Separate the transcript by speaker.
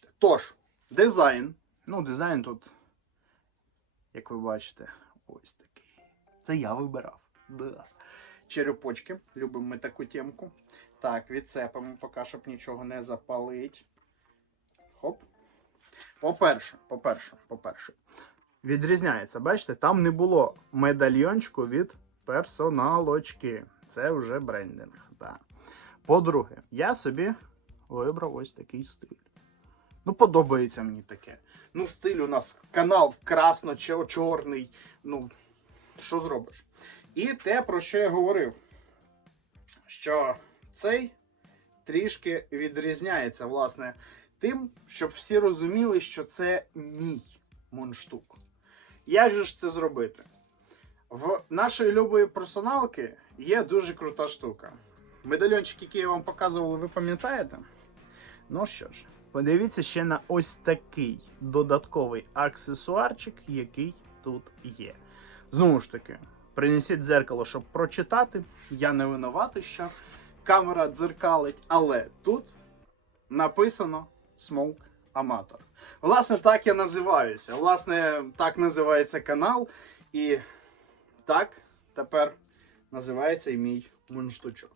Speaker 1: бачите. Тож, дизайн. Ну, дизайн тут, як ви бачите, ось такий. Це я вибирав. Да. Черепочки. Любимо ми таку темку. Так, відцепимо, поки щоб нічого не запалить. Хоп. По-перше, по-перше, по-перше. Відрізняється, бачите, там не було медальйончику від персоналочки. Це вже брендинг. Да. По-друге, я собі вибрав ось такий стиль. Ну, подобається мені таке. Ну, стиль у нас канал красно-чорний. Ну, що зробиш? І те, про що я говорив, що цей трішки відрізняється, власне, тим, щоб всі розуміли, що це мій мундштук. Як же ж це зробити? В нашої любої персоналки є дуже крута штука. Медальйончик, який я вам показував, ви пам'ятаєте? Ну що ж, подивіться ще на ось такий додатковий аксесуарчик, який тут є. Знову ж таки, принесіть дзеркало, щоб прочитати. Я не винуватий, що камера дзеркалить, але тут написано Smoke Amateur. Власне, так я називаюся. Власне, так називається канал. І так тепер називається і мій мундштучок.